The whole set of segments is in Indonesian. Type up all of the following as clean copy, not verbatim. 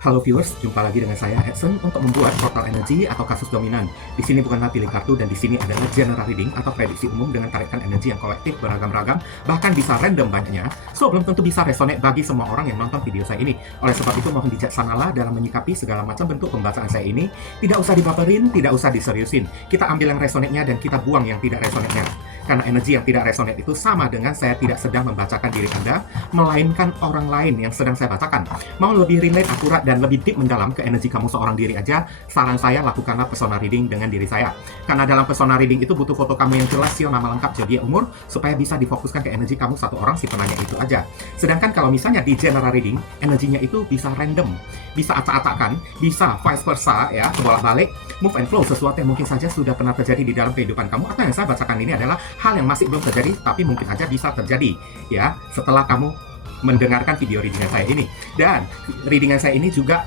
Halo viewers, jumpa lagi dengan saya Edson untuk membuat total energi atau kasus dominan. Di sini bukanlah pilih kartu dan di sini adalah general reading atau prediksi umum dengan tarikan energi yang kolektif beragam-ragam, bahkan bisa random banyaknya. So belum tentu bisa resonate bagi semua orang yang nonton video saya ini. Oleh sebab itu mohon bijaksanalah dalam menyikapi segala macam bentuk pembacaan saya ini. Tidak usah dibaperin, tidak usah diseriusin. Kita ambil yang resonate-nya dan kita buang yang tidak resonate-nya. Karena energi yang tidak resonate itu sama dengan saya tidak sedang membacakan diri Anda, melainkan orang lain yang sedang saya bacakan. Mau lebih relate, akurat, dan lebih deep mendalam ke energi kamu seorang diri aja, saran saya lakukanlah persona reading dengan diri saya. Karena dalam persona reading itu butuh foto kamu yang jelas, sio, nama lengkap, zodiak, umur, supaya bisa difokuskan ke energi kamu satu orang si penanya itu aja. Sedangkan kalau misalnya di general reading, energinya itu bisa random, bisa acak-acakan, bisa vice versa, ya, bolak-balik, move and flow, sesuatu yang mungkin saja sudah pernah terjadi di dalam kehidupan kamu, atau yang saya bacakan ini adalah hal yang masih belum terjadi, tapi mungkin aja bisa terjadi, ya, setelah kamu mendengarkan video readingan saya ini. Dan readingan saya ini juga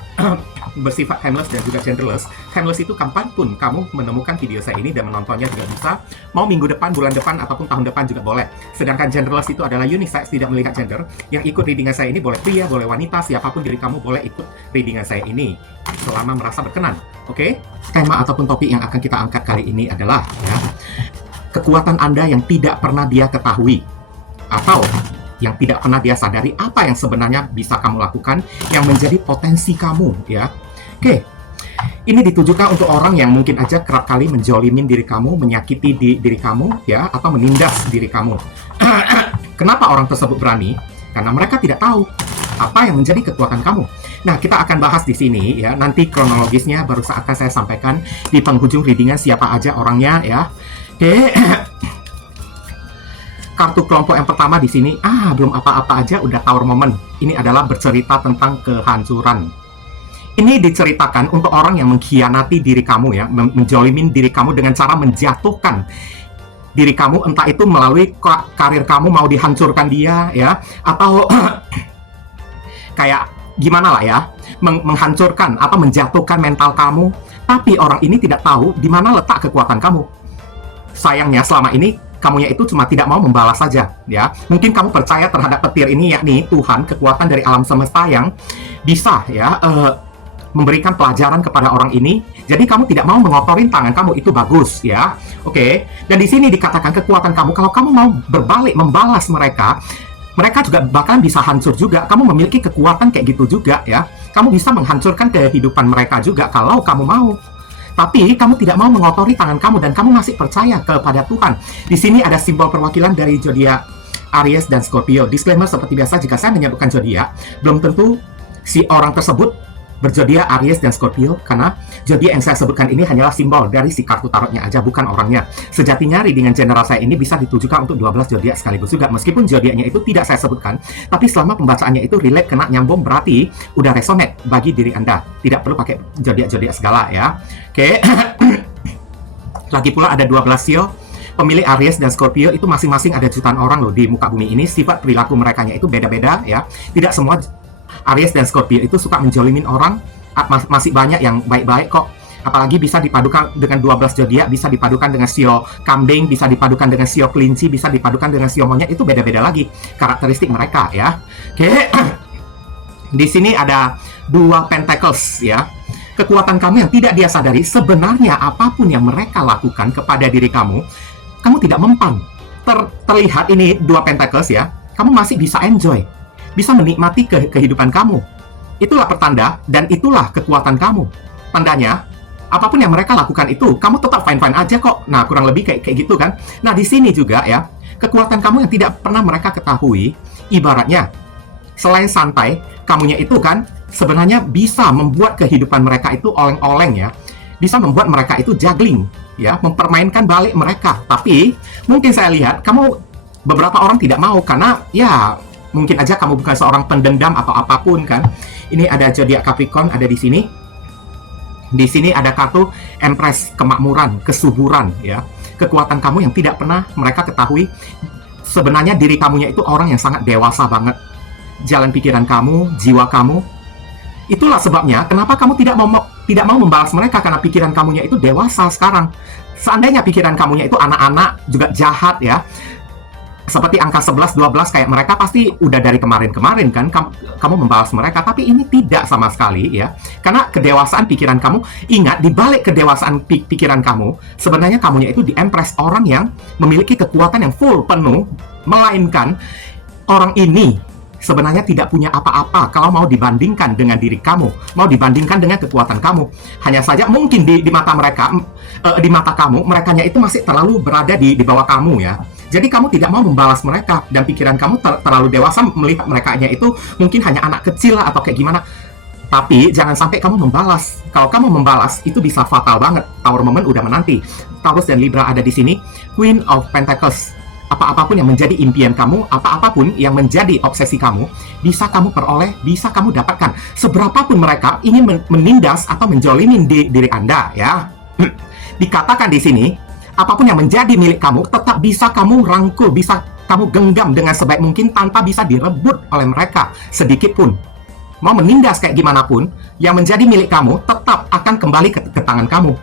bersifat timeless dan juga genderless. Timeless itu kapanpun kamu menemukan video saya ini dan menontonnya juga bisa. Mau minggu depan, bulan depan, ataupun tahun depan juga boleh. Sedangkan genderless itu adalah unisex, tidak melihat gender. Yang ikut readingan saya ini boleh pria, boleh wanita, siapapun diri kamu boleh ikut readingan saya ini selama merasa berkenan. Oke? Tema ataupun topik yang akan kita angkat kali ini adalah, ya, kekuatan Anda yang tidak pernah dia ketahui, atau yang tidak pernah dia sadari apa yang sebenarnya bisa kamu lakukan yang menjadi potensi kamu, ya. Oke, ini ditujukan untuk orang yang mungkin aja kerap kali menjolimin diri kamu, menyakiti diri kamu, ya, atau menindas diri kamu. Kenapa orang tersebut berani? Karena mereka tidak tahu apa yang menjadi kekuatan kamu. Nah, kita akan bahas di sini, ya. Nanti kronologisnya baru akan saya sampaikan di penghujung readingan siapa aja orangnya, ya. Oke. Kartu kelompok yang pertama di sini, belum apa-apa aja udah tower moment. Ini adalah bercerita tentang kehancuran. Ini diceritakan untuk orang yang mengkhianati diri kamu, ya, menjolimin diri kamu dengan cara menjatuhkan diri kamu, entah itu melalui karir kamu mau dihancurkan dia, ya, atau kayak gimana lah, ya, menghancurkan atau menjatuhkan mental kamu. Tapi orang ini tidak tahu di mana letak kekuatan kamu. Sayangnya selama ini kamunya itu cuma tidak mau membalas saja, ya. Mungkin kamu percaya terhadap petir ini, yakni Tuhan, kekuatan dari alam semesta yang bisa, ya, memberikan pelajaran kepada orang ini. Jadi kamu tidak mau mengotorin tangan kamu, itu bagus, ya. Oke. Dan di sini dikatakan kekuatan kamu, kalau kamu mau berbalik membalas mereka, mereka juga bahkan bisa hancur juga. Kamu memiliki kekuatan kayak gitu juga, ya. Kamu bisa menghancurkan kehidupan mereka juga kalau kamu mau. Tapi kamu tidak mau mengotori tangan kamu dan kamu masih percaya kepada Tuhan. Di sini ada simbol perwakilan dari zodiak Aries dan Scorpio. Disclaimer seperti biasa, jika saya menyebutkan zodiak, belum tentu si orang tersebut berzodiak Aries dan Scorpio, karena zodiak yang saya sebutkan ini hanyalah simbol dari si kartu tarotnya aja, bukan orangnya. Sejatinya readingan general saya ini bisa ditujukan untuk 12 zodiak sekaligus juga, meskipun zodiaknya itu tidak saya sebutkan, tapi selama pembacaannya itu relate, kena, nyambung, berarti udah resonate bagi diri Anda. Tidak perlu pakai zodiak-zodiak segala, ya. Oke. Lagi pula ada 12 sio pemilik Aries dan Scorpio, itu masing-masing ada jutaan orang loh di muka bumi ini. Sifat perilaku merekanya itu beda-beda, ya. Tidak semua Aries dan Scorpio itu suka menjolimin orang, masih banyak yang baik-baik kok. Apalagi bisa dipadukan dengan 12 zodiak, bisa dipadukan dengan sio kambing, bisa dipadukan dengan sio kelinci, bisa dipadukan dengan sio monyet, itu beda-beda lagi karakteristik mereka, ya. Oke. Di sini ada 2 pentacles, ya. Kekuatan kamu yang tidak dia sadari, sebenarnya apapun yang mereka lakukan kepada diri kamu, kamu tidak mempan. Terlihat ini 2 pentacles, ya. Kamu masih bisa enjoy, bisa menikmati kehidupan kamu. Itulah pertanda dan itulah kekuatan kamu. Tandanya, apapun yang mereka lakukan itu, kamu tetap fine-fine aja kok. Nah, kurang lebih kayak gitu kan. Nah, di sini juga, ya, kekuatan kamu yang tidak pernah mereka ketahui, ibaratnya, selain santai, kamunya itu kan sebenarnya bisa membuat kehidupan mereka itu oleng-oleng, ya. Bisa membuat mereka itu juggling, ya, mempermainkan balik mereka. Tapi, mungkin saya lihat, beberapa orang tidak mau karena, ya, mungkin aja kamu bukan seorang pendendam atau apapun kan. Ini ada zodiak Capricorn ada di sini. Di sini ada kartu Empress, kemakmuran, kesuburan, ya. Kekuatan kamu yang tidak pernah mereka ketahui. Sebenarnya diri kamunya itu orang yang sangat dewasa banget. Jalan pikiran kamu, jiwa kamu. Itulah sebabnya kenapa kamu tidak mau membalas mereka, karena pikiran kamunya itu dewasa sekarang. Seandainya pikiran kamunya itu anak-anak juga jahat, ya. seperti angka 11, 12 kayak mereka pasti udah dari kemarin-kemarin kan kamu membalas mereka, tapi ini tidak sama sekali ya. Karena kedewasaan pikiran kamu, ingat di balik kedewasaan pikiran kamu, sebenarnya kamunya itu diimpress orang yang memiliki kekuatan yang full penuh, melainkan orang ini sebenarnya tidak punya apa-apa kalau mau dibandingkan dengan diri kamu, mau dibandingkan dengan kekuatan kamu. Hanya saja mungkin di mata mereka, di mata kamu, merekanya itu masih terlalu berada di bawah kamu ya. Jadi kamu tidak mau membalas mereka, dan pikiran kamu terlalu dewasa melihat merekanya itu mungkin hanya anak kecil lah atau kayak gimana. Tapi jangan sampai kamu membalas. Kalau kamu membalas itu bisa fatal banget. Tower Moment udah menanti. Taurus dan Libra ada di sini. Queen of Pentacles. Apa-apapun yang menjadi impian kamu, apa-apapun yang menjadi obsesi kamu, bisa kamu peroleh, bisa kamu dapatkan. Seberapapun mereka ingin menindas atau menjolimin diri Anda ya. Dikatakan di sini, apapun yang menjadi milik kamu tetap bisa kamu rangkul, bisa kamu genggam dengan sebaik mungkin tanpa bisa direbut oleh mereka sedikit pun. Mau menindas kayak gimana pun, yang menjadi milik kamu tetap akan kembali ke tangan kamu.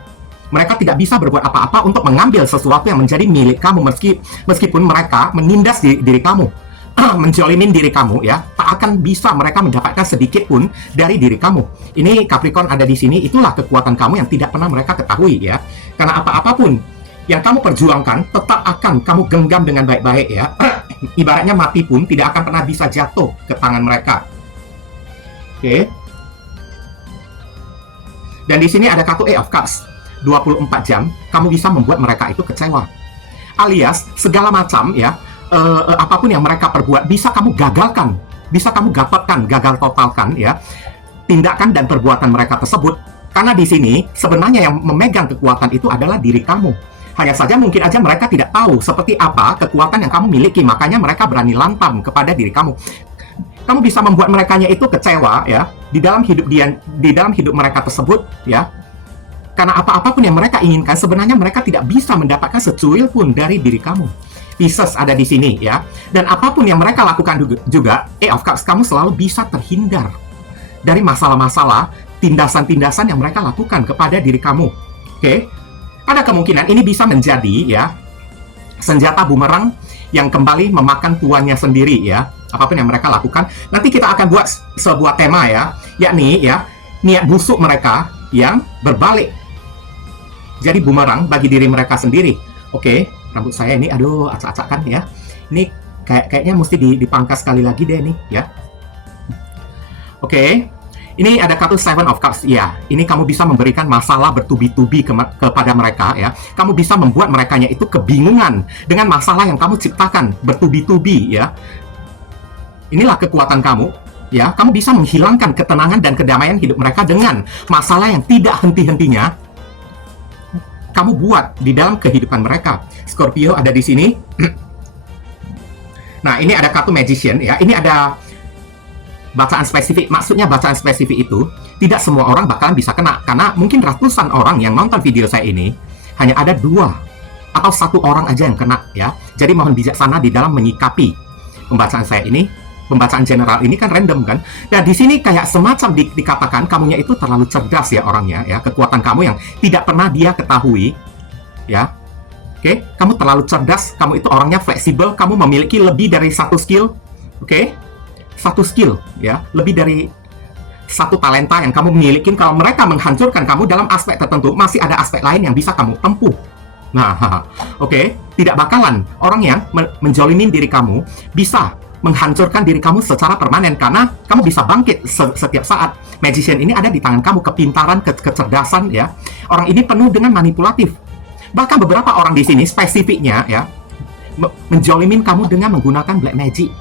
Mereka tidak bisa berbuat apa-apa untuk mengambil sesuatu yang menjadi milik kamu, meskipun mereka menindas diri kamu, menjolimin diri kamu ya, tak akan bisa mereka mendapatkan sedikit pun dari diri kamu. Ini Capricorn ada di sini, itulah kekuatan kamu yang tidak pernah mereka ketahui ya. Karena apa-apapun yang kamu perjuangkan tetap akan kamu genggam dengan baik-baik ya. Ibaratnya mati pun tidak akan pernah bisa jatuh ke tangan mereka. Oke. Dan di sini ada kartu Ace of Cups. 24 jam kamu bisa membuat mereka itu kecewa. Alias segala macam ya, apapun yang mereka perbuat bisa kamu gagalkan, bisa kamu dapatkan, gagal totalkan ya tindakan dan perbuatan mereka tersebut. Karena di sini sebenarnya yang memegang kekuatan itu adalah diri kamu. Hanya saja mungkin aja mereka tidak tahu seperti apa kekuatan yang kamu miliki, makanya mereka berani lantang kepada diri kamu. Kamu bisa membuat merekanya itu kecewa ya di dalam hidup mereka tersebut ya. Karena apa-apapun yang mereka inginkan sebenarnya mereka tidak bisa mendapatkan secuil pun dari diri kamu. Pisces ada di sini ya. Dan apapun yang mereka lakukan juga, Ace of Cups, kamu selalu bisa terhindar dari masalah-masalah, tindasan-tindasan yang mereka lakukan kepada diri kamu. Oke? Ada kemungkinan ini bisa menjadi ya senjata bumerang yang kembali memakan tuannya sendiri ya. Apapun yang mereka lakukan, nanti kita akan buat sebuah tema ya, yakni ya niat busuk mereka yang berbalik jadi bumerang bagi diri mereka sendiri. Oke, rambut saya ini aduh acak-acakan ya. Ini kayaknya mesti dipangkas sekali lagi deh nih ya. Oke. Ini ada kartu Seven of Cups. Ya, ini kamu bisa memberikan masalah bertubi-tubi kepada mereka ya. Kamu bisa membuat merekanya itu kebingungan dengan masalah yang kamu ciptakan bertubi-tubi ya. Inilah kekuatan kamu ya. Kamu bisa menghilangkan ketenangan dan kedamaian hidup mereka dengan masalah yang tidak henti-hentinya kamu buat di dalam kehidupan mereka. Scorpio ada di sini. Nah, ini ada kartu Magician ya. Ini ada bacaan spesifik. Maksudnya bacaan spesifik itu tidak semua orang bakalan bisa kena, karena mungkin ratusan orang yang nonton video saya ini hanya ada 2 atau 1 orang aja yang kena ya. Jadi mohon bijaksana di dalam menyikapi pembacaan saya ini. Pembacaan general ini kan random kan. Nah, di sini kayak semacam dikatakan kamunya itu terlalu cerdas ya orangnya ya. Kekuatan kamu yang tidak pernah dia ketahui ya. Oke, kamu terlalu cerdas, kamu itu orangnya fleksibel, kamu memiliki lebih dari 1 skill. Oke? 1 skill ya, lebih dari 1 talenta yang kamu miliki. Kalau mereka menghancurkan kamu dalam aspek tertentu, masih ada aspek lain yang bisa kamu tempuh. Nah, oke, tidak bakalan orang yang menjolimin diri kamu bisa menghancurkan diri kamu secara permanen, karena kamu bisa bangkit setiap saat. Magician ini ada di tangan kamu, kepintaran, kecerdasan ya. Orang ini penuh dengan manipulatif. Bahkan beberapa orang di sini spesifiknya ya menjolimin kamu dengan menggunakan black magic.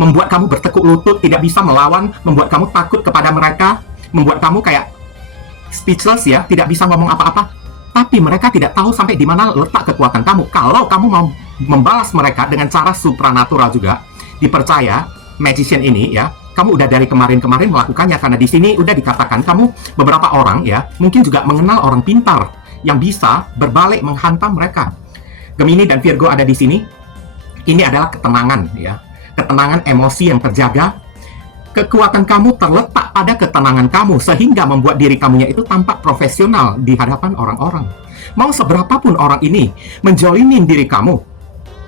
Membuat kamu bertekuk lutut, tidak bisa melawan, membuat kamu takut kepada mereka, membuat kamu kayak speechless ya, tidak bisa ngomong apa-apa. Tapi mereka tidak tahu sampai di mana letak kekuatan kamu. Kalau kamu mau membalas mereka dengan cara supranatural juga, dipercaya Magician ini ya, kamu udah dari kemarin-kemarin melakukannya, karena di sini udah dikatakan kamu beberapa orang ya, mungkin juga mengenal orang pintar yang bisa berbalik menghantam mereka. Gemini dan Virgo ada di sini. Ini adalah ketenangan ya, ketenangan emosi yang terjaga. Kekuatan kamu terletak pada ketenangan kamu, sehingga membuat diri kamunya itu tampak profesional di hadapan orang-orang. Mau seberapapun orang ini menjolimin diri kamu,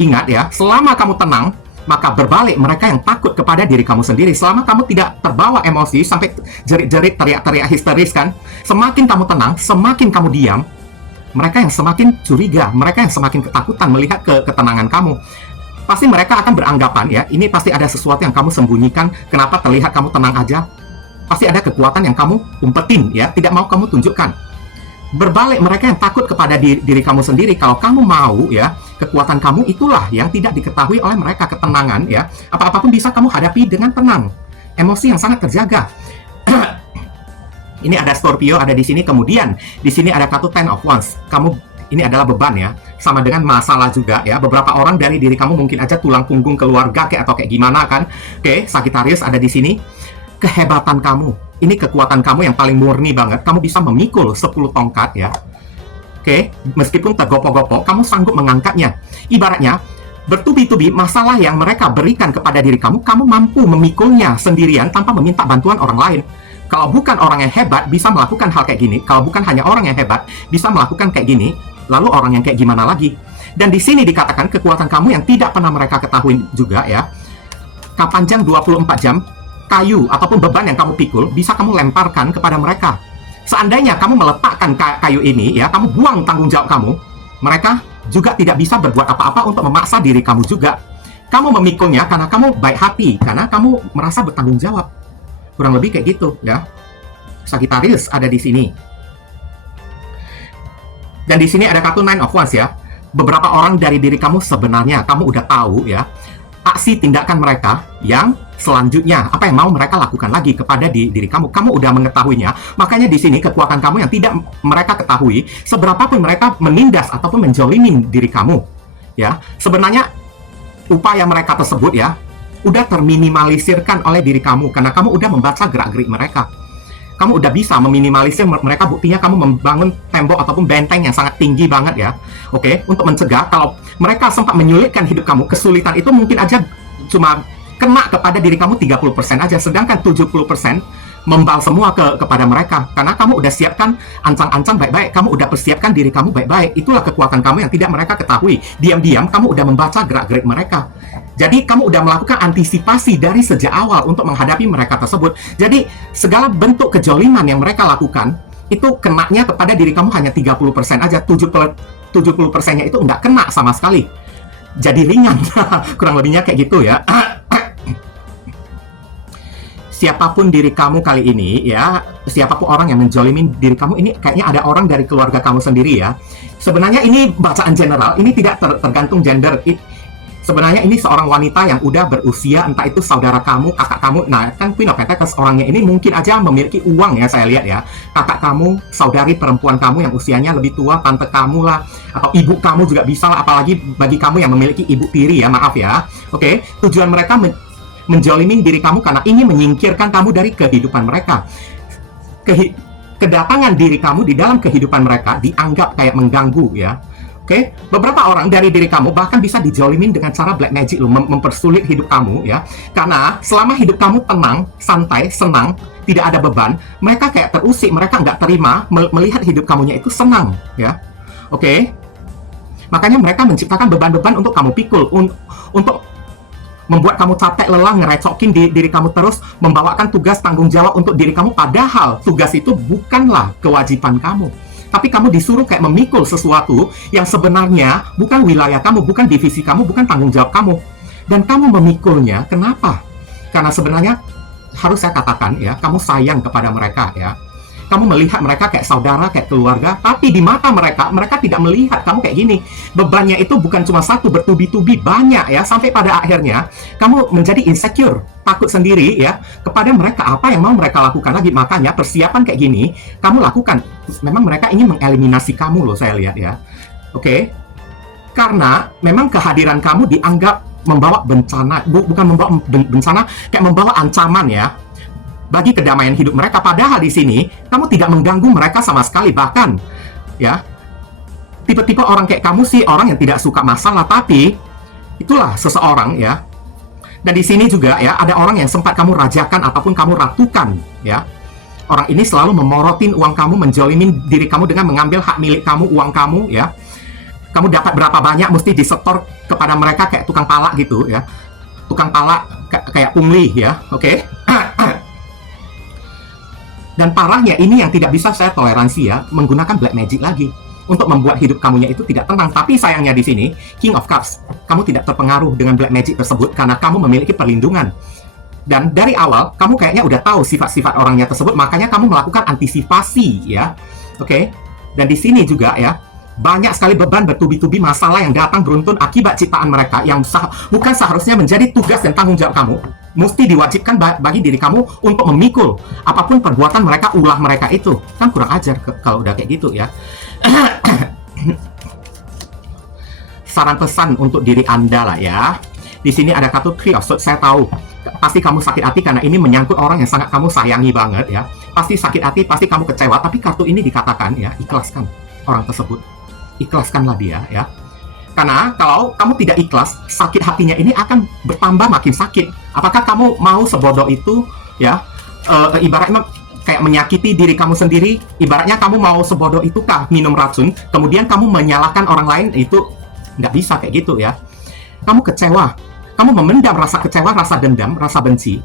Ingat ya, selama kamu tenang, maka berbalik mereka yang takut kepada diri kamu sendiri. Selama kamu tidak terbawa emosi sampai jerit-jerit, teriak-teriak histeris kan, semakin kamu tenang, semakin kamu diam, mereka yang semakin curiga, mereka yang semakin ketakutan melihat ketenangan kamu. Pasti mereka akan beranggapan ya, ini pasti ada sesuatu yang kamu sembunyikan, kenapa terlihat kamu tenang aja? Pasti ada kekuatan yang kamu umpetin ya, tidak mau kamu tunjukkan. Berbalik mereka yang takut kepada diri kamu sendiri. Kalau kamu mau ya, kekuatan kamu itulah yang tidak diketahui oleh mereka, ketenangan ya. Apa-apapun bisa kamu hadapi dengan tenang. Emosi yang sangat terjaga. Ini ada Scorpio ada di sini, kemudian di sini ada kartu Ten of Wands. Ini adalah beban ya, sama dengan masalah juga ya. Beberapa orang dari diri kamu mungkin aja tulang punggung keluarga kayak atau kayak gimana kan. Oke, Sagittarius ada di sini. Kehebatan kamu, ini kekuatan kamu yang paling murni banget. Kamu bisa memikul 10 tongkat ya. Oke, meskipun tergopoh-gopoh, kamu sanggup mengangkatnya. Ibaratnya, bertubi-tubi masalah yang mereka berikan kepada diri kamu, kamu mampu memikulnya sendirian tanpa meminta bantuan orang lain. Kalau bukan orang yang hebat, bisa melakukan hal kayak gini. Kalau bukan hanya orang yang hebat, bisa melakukan kayak gini. Lalu orang yang kayak gimana lagi? Dan di sini dikatakan kekuatan kamu yang tidak pernah mereka ketahui juga ya. Panjang 24 jam, kayu ataupun beban yang kamu pikul bisa kamu lemparkan kepada mereka. Seandainya kamu meletakkan kayu ini ya, kamu buang tanggung jawab kamu, mereka juga tidak bisa berbuat apa-apa untuk memaksa diri kamu juga. Kamu memikulnya karena kamu baik hati, karena kamu merasa bertanggung jawab. Kurang lebih kayak gitu ya. Sagittarius ada di sini. Dan di sini ada kartu Nine of Wands ya. Beberapa orang dari diri kamu sebenarnya kamu udah tahu ya, aksi tindakan mereka yang selanjutnya, apa yang mau mereka lakukan lagi kepada diri kamu. Kamu udah mengetahuinya, makanya di sini kekuatan kamu yang tidak mereka ketahui, seberapapun mereka menindas ataupun menjolimin diri kamu, ya, sebenarnya upaya mereka tersebut ya, udah terminimalisirkan oleh diri kamu, karena kamu udah membaca gerak-gerik mereka. Kamu udah bisa meminimalisir mereka, buktinya kamu membangun tembok ataupun benteng yang sangat tinggi banget ya. Oke, untuk mencegah kalau mereka sempat menyulitkan hidup kamu, kesulitan itu mungkin aja cuma kena kepada diri kamu 30% aja, sedangkan 70% membal semua kepada mereka, karena kamu udah siapkan ancang-ancang baik-baik, kamu udah persiapkan diri kamu baik-baik. Itulah kekuatan kamu yang tidak mereka ketahui. Diam-diam kamu udah membaca gerak-gerik mereka. Jadi kamu udah melakukan antisipasi dari sejak awal untuk menghadapi mereka tersebut. Jadi segala bentuk kejoliman yang mereka lakukan itu kenanya kepada diri kamu hanya 30% aja, 70%-nya itu nggak kena sama sekali. Jadi ringan. Kurang lebihnya kayak gitu ya. Siapapun diri kamu kali ini ya, siapapun orang yang menjolimin diri kamu ini, kayaknya ada orang dari keluarga kamu sendiri ya. Sebenarnya ini bacaan general, ini tidak tergantung gender. Sebenarnya ini seorang wanita yang udah berusia, entah itu saudara kamu, kakak kamu. Nah, kan Queen of Pentacles orangnya ini mungkin aja memiliki uang ya, saya lihat ya. Kakak kamu, saudari perempuan kamu yang usianya lebih tua, tante kamu lah, atau ibu kamu juga bisa lah, apalagi bagi kamu yang memiliki ibu tiri ya, maaf ya. Oke, tujuan mereka menjolimin diri kamu karena ingin menyingkirkan kamu dari kehidupan mereka. Kedatangan diri kamu di dalam kehidupan mereka dianggap kayak mengganggu ya. Oke, beberapa orang dari diri kamu bahkan bisa dijolimin dengan cara black magic loh, mempersulit hidup kamu ya. Karena selama hidup kamu tenang, santai, senang, tidak ada beban, mereka kayak terusik, mereka nggak terima melihat hidup kamunya itu senang ya. Oke, makanya mereka menciptakan beban-beban untuk kamu pikul, untuk membuat kamu capek, lelah, ngerecokin diri kamu terus, membawakan tugas tanggung jawab untuk diri kamu, padahal tugas itu bukanlah kewajiban kamu. Tapi kamu disuruh kayak memikul sesuatu yang sebenarnya bukan wilayah kamu, bukan divisi kamu, bukan tanggung jawab kamu. Dan kamu memikulnya, kenapa? Karena sebenarnya harus saya katakan ya, kamu sayang kepada mereka ya. Kamu melihat mereka kayak saudara, kayak keluarga, tapi di mata mereka, mereka tidak melihat kamu kayak gini. Bebannya itu bukan cuma satu, bertubi-tubi, banyak ya, sampai pada akhirnya kamu menjadi insecure, takut sendiri ya, kepada mereka, apa yang mau mereka lakukan lagi. Makanya persiapan kayak gini, kamu lakukan. Memang mereka ingin mengeliminasi kamu loh, saya lihat ya. Oke? Karena memang kehadiran kamu dianggap membawa bencana, bukan membawa bencana, kayak membawa ancaman ya, bagi kedamaian hidup mereka. Padahal di sini kamu tidak mengganggu mereka sama sekali. Bahkan ya, tipe-tipe orang kayak kamu sih orang yang tidak suka masalah, tapi itulah seseorang ya. Dan di sini juga ya, ada orang yang sempat kamu rajakan ataupun kamu ratukan ya. Orang ini selalu memorotin uang kamu, menjolimin diri kamu dengan mengambil hak milik kamu, uang kamu ya. Kamu dapat berapa banyak mesti disetor kepada mereka kayak tukang pala gitu ya. Tukang pala kayak pungli ya, oke? Dan parahnya ini yang tidak bisa saya toleransi ya, menggunakan black magic lagi untuk membuat hidup kamunya itu tidak tenang. Tapi sayangnya di sini, King of Cups, kamu tidak terpengaruh dengan black magic tersebut karena kamu memiliki perlindungan. Dan dari awal, kamu kayaknya udah tahu sifat-sifat orangnya tersebut, makanya kamu melakukan antisipasi ya, oke? Dan di sini juga ya, banyak sekali beban bertubi-tubi masalah yang datang beruntun akibat ciptaan mereka yang bukan seharusnya menjadi tugas dan tanggung jawab kamu. Mesti diwajibkan bagi diri kamu untuk memikul apapun perbuatan mereka, ulah mereka itu. Kan kurang ajar kalau udah kayak gitu ya. Saran pesan untuk diri Anda lah ya. Di sini ada kartu Three of Swords. Saya tahu pasti kamu sakit hati karena ini menyangkut orang yang sangat kamu sayangi banget ya. Pasti sakit hati, pasti kamu kecewa. Tapi kartu ini dikatakan ya, ikhlaskan orang tersebut. Ikhlaskanlah dia ya. Karena kalau kamu tidak ikhlas, sakit hatinya ini akan bertambah makin sakit. Apakah kamu mau sebodoh itu ya? Ibaratnya kayak menyakiti diri kamu sendiri. Ibaratnya kamu mau sebodoh itu kah minum racun, kemudian kamu menyalahkan orang lain, itu nggak bisa kayak gitu ya. Kamu kecewa, kamu memendam rasa kecewa, rasa dendam, rasa benci.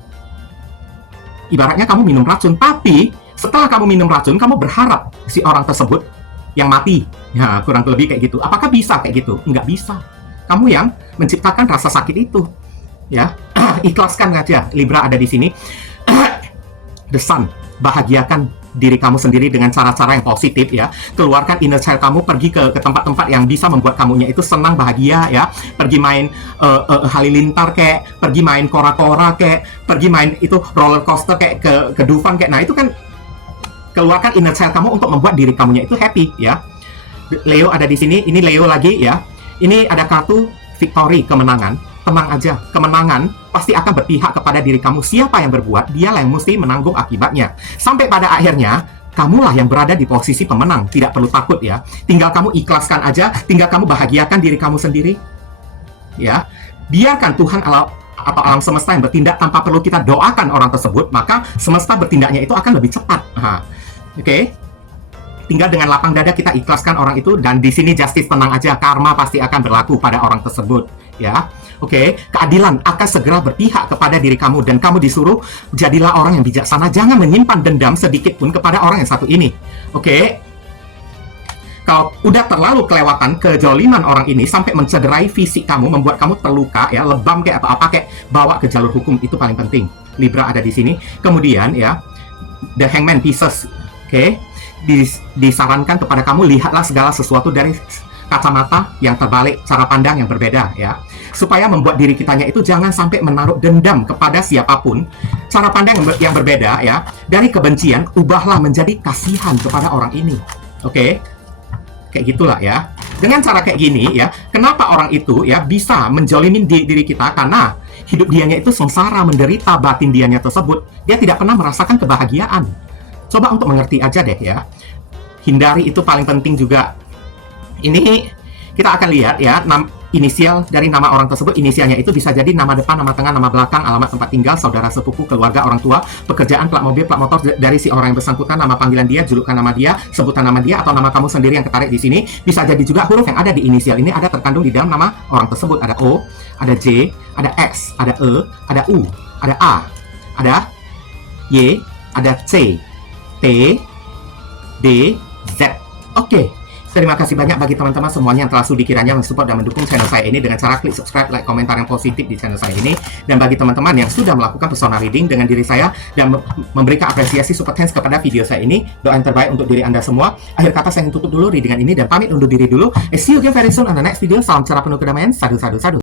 Ibaratnya kamu minum racun, tapi setelah kamu minum racun, kamu berharap si orang tersebut yang mati. Ya, kurang lebih kayak gitu. Apakah bisa kayak gitu? Nggak bisa. Kamu yang menciptakan rasa sakit itu. Ya, ikhlaskan aja. Libra ada di sini. The Sun, bahagiakan diri kamu sendiri dengan cara-cara yang positif ya. Keluarkan inner child kamu, pergi ke tempat-tempat yang bisa membuat kamunya itu senang, bahagia ya. Pergi main halilintar kayak, pergi main kora-kora kayak, pergi main itu roller coaster kayak ke Dufan kayak. Nah, itu kan keluarkan inner child kamu untuk membuat diri kamunya itu happy ya. Leo ada di sini, ini Leo lagi ya. Ini ada kartu victory, kemenangan. Tenang aja, kemenangan pasti akan berpihak kepada diri kamu. Siapa yang berbuat, dialah yang mesti menanggung akibatnya. Sampai pada akhirnya, kamulah yang berada di posisi pemenang. Tidak perlu takut ya. Tinggal kamu ikhlaskan aja, tinggal kamu bahagiakan diri kamu sendiri. Ya, biarkan Tuhan atau alam semesta yang bertindak tanpa perlu kita doakan orang tersebut, maka semesta bertindaknya itu akan lebih cepat. Oke. Tinggal dengan lapang dada kita ikhlaskan orang itu, dan di sini justice, tenang aja, karma pasti akan berlaku pada orang tersebut, ya. Oke, keadilan akan segera berpihak kepada diri kamu, dan kamu disuruh jadilah orang yang bijaksana, jangan menyimpan dendam sedikit pun kepada orang yang satu ini. Oke. Kalau udah terlalu kelewatan kezaliman orang ini sampai mencederai fisik kamu, membuat kamu terluka ya, lebam kayak apa-apa kayak, bawa ke jalur hukum, itu paling penting. Libra ada di sini. Kemudian ya, The Hangman Pieces. Oke. Disarankan kepada kamu, lihatlah segala sesuatu dari kacamata yang terbalik, cara pandang yang berbeda ya, supaya membuat diri kitanya itu jangan sampai menaruh dendam kepada siapapun. Cara pandang yang berbeda ya, dari kebencian ubahlah menjadi kasihan kepada orang ini. Oke, kayak gitulah ya. Dengan cara kayak gini ya, kenapa orang itu ya bisa menjolimin diri kita? Karena hidup dianya itu sengsara, menderita, batin dianya tersebut, dia tidak pernah merasakan kebahagiaan. Coba untuk mengerti aja deh ya. Hindari, itu paling penting juga. Ini kita akan lihat ya, inisial dari nama orang tersebut. Inisialnya itu bisa jadi nama depan, nama tengah, nama belakang, alamat tempat tinggal, saudara sepupu, keluarga, orang tua, pekerjaan, plat mobil, plat motor dari si orang yang bersangkutan, nama panggilan dia, julukan nama dia, sebutan nama dia, atau nama kamu sendiri yang ketarik di sini. Bisa jadi juga huruf yang ada di inisial ini ada terkandung di dalam nama orang tersebut. Ada O, ada J, ada X, ada E, ada U, ada A, ada Y, ada C, T, D, Z. Oke. Terima kasih banyak bagi teman-teman semuanya yang telah sudi kiranya mensupport dan mendukung channel saya ini dengan cara klik subscribe, like, komentar yang positif di channel saya ini. Dan bagi teman-teman yang sudah melakukan personal reading dengan diri saya dan memberikan apresiasi super thanks kepada video saya ini, doa yang terbaik untuk diri Anda semua. Akhir kata saya ingin tutup dulu readingan ini dan pamit undur diri dulu. See you again very soon on the next video. Salam cerah penuh kedamaian. Sadu, sadu, sadu.